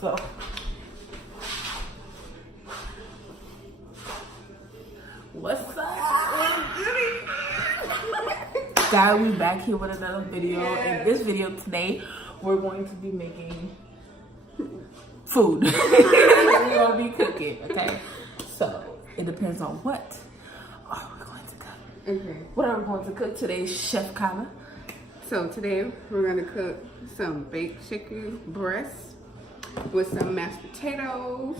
So what's up? Guys, we back here with another video. In this video today, we're going to be making food. We're gonna be cooking, okay? So it depends on what are we going to cook. Okay. What are we going to cook today, Chef Kayy? So today we're gonna cook some baked chicken breasts with some mashed potatoes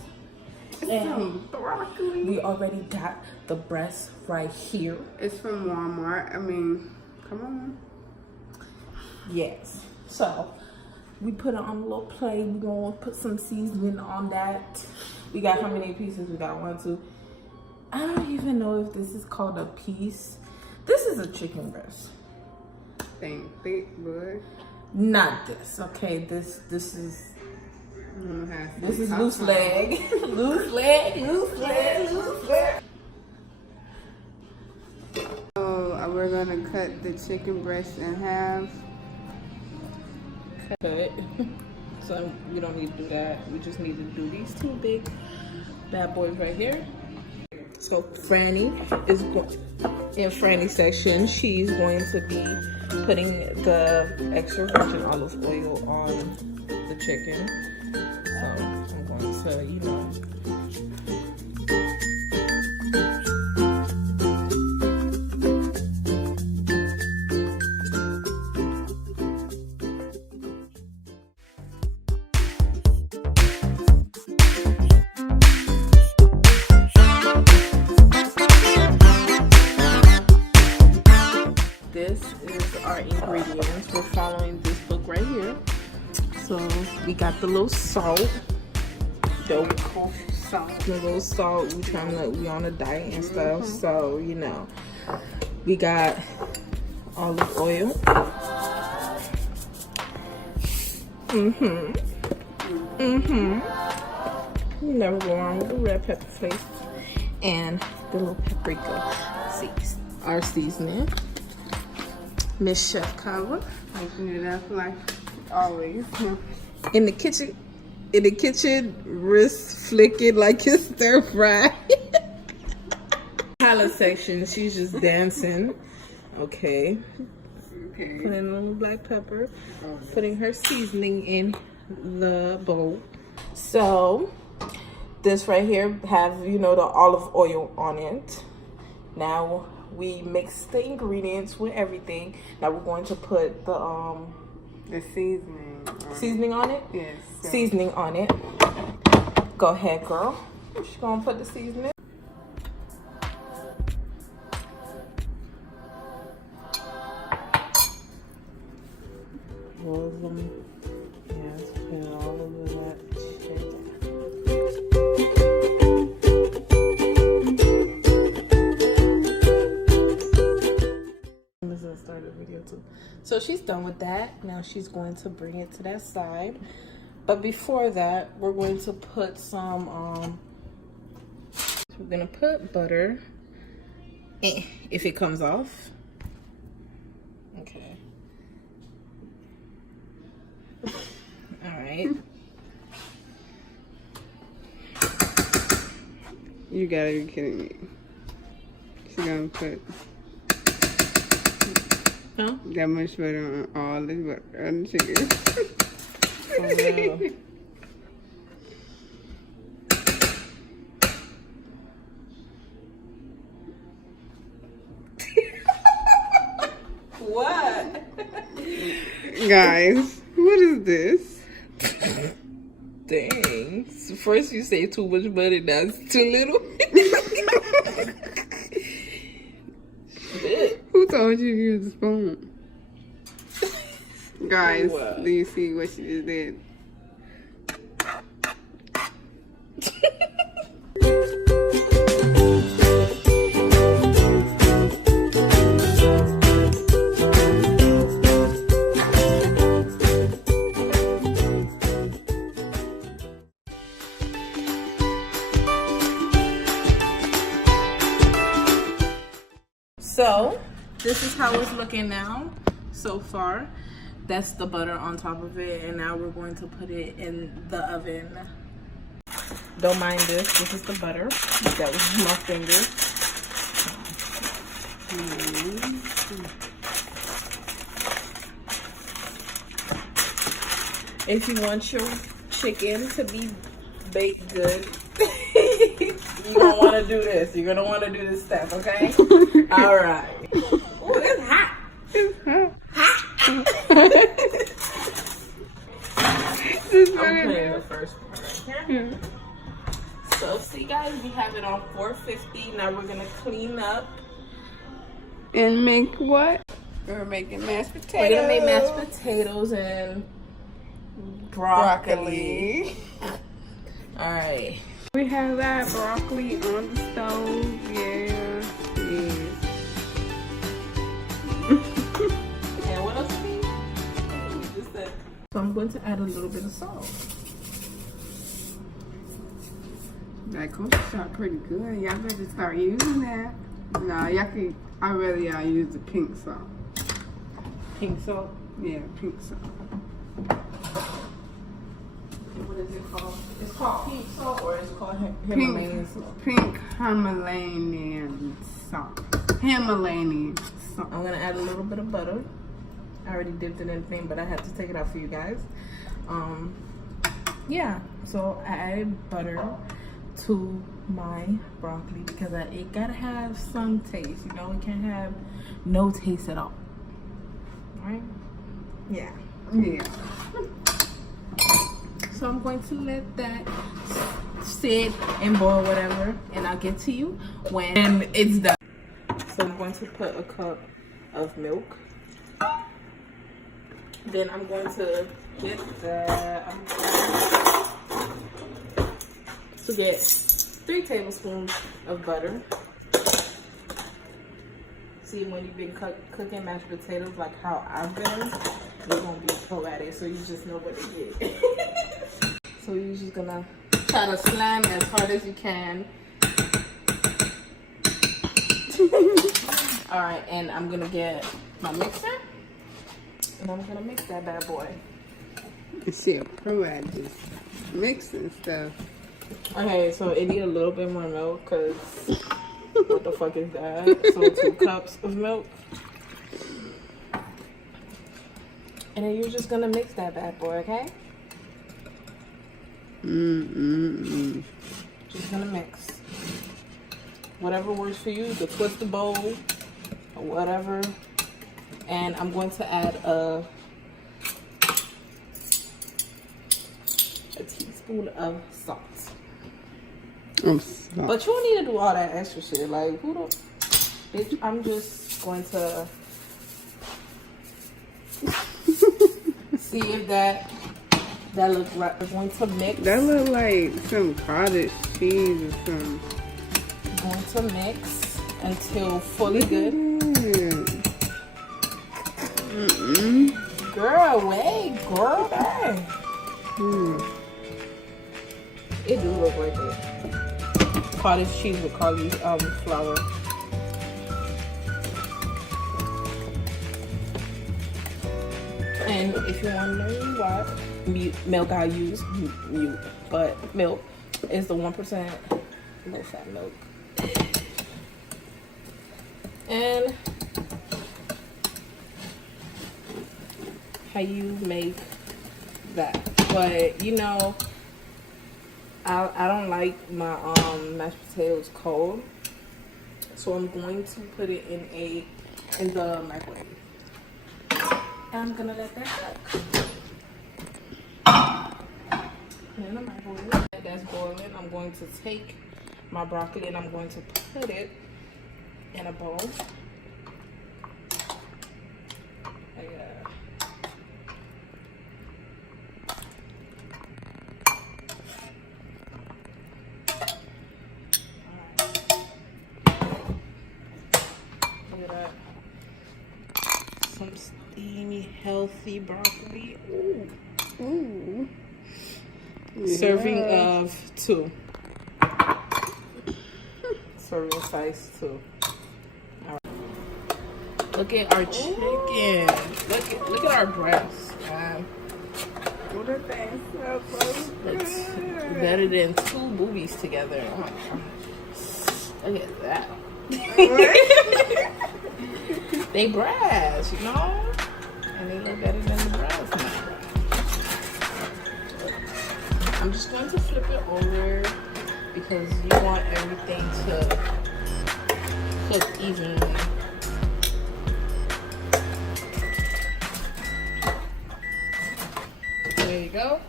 and some broccoli. We already got the breast right here. It's from Walmart. I mean, come on. Yes. So we put it on a little plate. We're gonna put some seasoning on that. We got how many pieces? We got 1, 2. I don't even know if this is called a piece. This is a chicken breast. Think thick, bud. Not this, okay? This is loose leg. Loose leg. So we're gonna cut the chicken breast in half. Cut. So we don't need to do that. We just need to do these 2 big bad boys right here. So Franny is in Franny's section. She's going to be putting the extra virgin olive oil on the chicken. So I'm going to, this is our ingredients. We're following this book right here. So we got the little salt. The little salt. We on a diet and stuff. So we got olive oil. You never go wrong with the red pepper flakes and the little paprika seeds. Our seasoning. Miss Chef Kayy. Making it up like always. In the kitchen, wrist flicking like it's stir fry. Salad section, she's just dancing. Okay. Putting a little black pepper. Putting her seasoning in the bowl. So this right here have the olive oil on it. Now we mix the ingredients with everything. Now we're going to put the seasoning. Seasoning on it? Yes. So. Seasoning on it. Go ahead, girl. She's gonna put the seasoning. Roll them. Yes, put all over that shit. Start the video too. So she's done with that. Now she's going to bring it to that side. But before that, we're going to put some we're gonna put butter if it comes off. Okay. All right. You gotta be kidding me. She's gonna put that much butter on all this butter on the chicken. Oh, no. What? Guys, what is this? Dang. So first you say too much butter, now it's too little. Who told you to use the spoon? Guys, wow. Do you see what she just did? So this is how it's looking now so far. that's the butter on top of it, and now we're going to put it in the oven. Don't mind this. This is the butter that was my finger. If you want your chicken to be baked good, you're gonna want to do this. You're gonna want to do this step, okay? All right. Oh, it's hot. It's hot. I'm playing the first one right here. So, see, guys, we have it on 450. Now we're gonna clean up and make what? We're making mashed potatoes. We're gonna make mashed potatoes and broccoli. All right. We have that broccoli on the stove. Yeah. Yes. And what else we need? Just that. So I'm going to add a little bit of salt. That kosher salt pretty good. Y'all better start using that. Nah, y'all can. I really use the pink salt. Pink salt? Yeah, pink salt. What is it called? It's called pink salt, or it's called Himalayan salt? Pink Himalayan salt. Himalayan salt. I'm gonna add a little bit of butter. I already dipped it in thing, but I had to take it out for you guys. Yeah. So I added butter to my broccoli because it gotta have some taste. You know, it can't have no taste at all. Right? Yeah. Yeah. So I'm going to let that sit and boil, whatever, and I'll get to you when it's done. So I'm going to put a cup of milk. Then I'm going to get to get 3 tablespoons of butter. See, when you've been cooking mashed potatoes like how I've been, you're gonna be pro at it, so you just know what to get. So you're just gonna try to slam as hard as you can. All right, and I'm gonna get my mixer, and I'm gonna mix that bad boy. She a pro at this mixing stuff. Okay, so it need a little bit more milk, cause what the fuck is that? So 2 cups of milk. And then you're just gonna mix that bad boy, okay? Just gonna mix. Whatever works for you, the twist the bowl, or whatever. And I'm going to add a teaspoon of salt. But you don't need to do all that extra shit. Like, who don't? Bitch, I'm just going to see if that looks right. We're going to mix. That look like some cottage cheese or something. Going to mix until fully good. Girl, wait, girl, hey. It do look like it. Cottage cheese with cottage flour. And if you want to know what milk I use, but milk is the 1% low fat milk. And how you make that, but you know, I don't like my mashed potatoes cold, so I'm going to put it in the microwave. And I'm gonna let that cook. In the microwave, that's boiling. I'm going to take my broccoli and I'm going to put it in a bowl. Some steamy, healthy broccoli. Ooh. Ooh. Yeah. Serving of 2. Serving size 2. All right. Look at our chicken. Look at our breasts. What are they? It's better than two boobies together. Oh my gosh. Look at that. They breasts, you know? And they look better than the breasts now. I'm just going to flip it over because you want everything to cook evenly. There you go.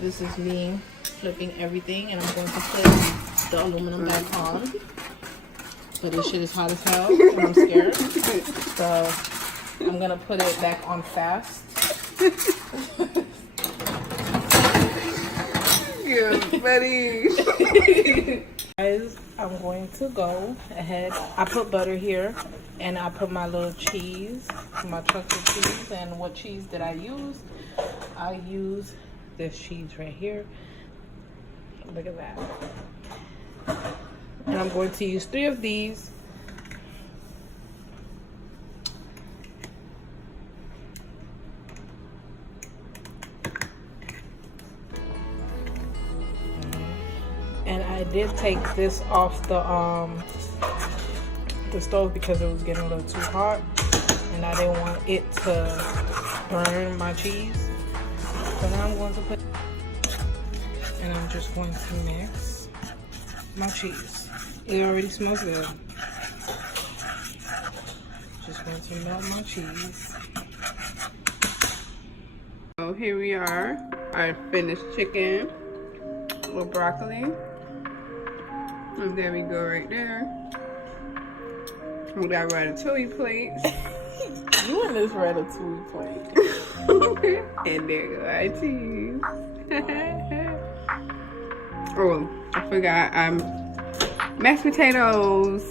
This is me flipping everything, and I'm going to put the aluminum back on. But this shit is hot as hell, and I'm scared. So I'm gonna put it back on fast. Yeah, buddy. Guys, I'm going to go ahead. I put butter here, and I put my little cheese, my truffle cheese. And what cheese did I use? I use this cheese right here. Look at that. And I'm going to use 3 of these. And I did take this off the stove because it was getting a little too hot, and I didn't want it to burn my cheese. So now I'm going to put, and I'm just going to mix my cheese. It already smells good. Just going to melt my cheese. So here we are, our finished chicken with broccoli. And there we go right there. We got ratatouille plates. You and this ratatouille plate. And there go our cheese. Oh, I forgot. Mashed potatoes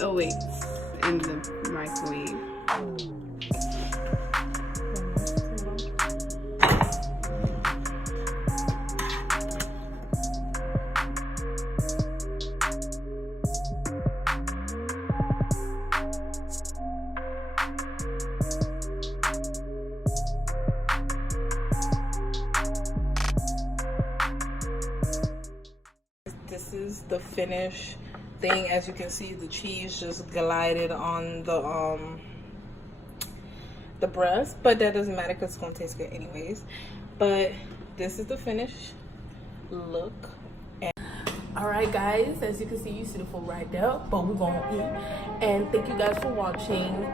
awaits in the microwave. This is the finished thing. As you can see, the cheese just glided on the breast, but that doesn't matter because it's gonna taste good anyways. But this is the finished look. All right, guys, as you can see, you see the food right there, but we're gonna eat. And thank you guys for watching.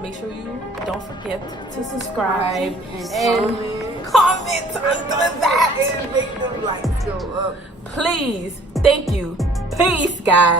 Make sure you don't forget to subscribe and comment under that And make them lights go up. please. Thank you. Peace, guys.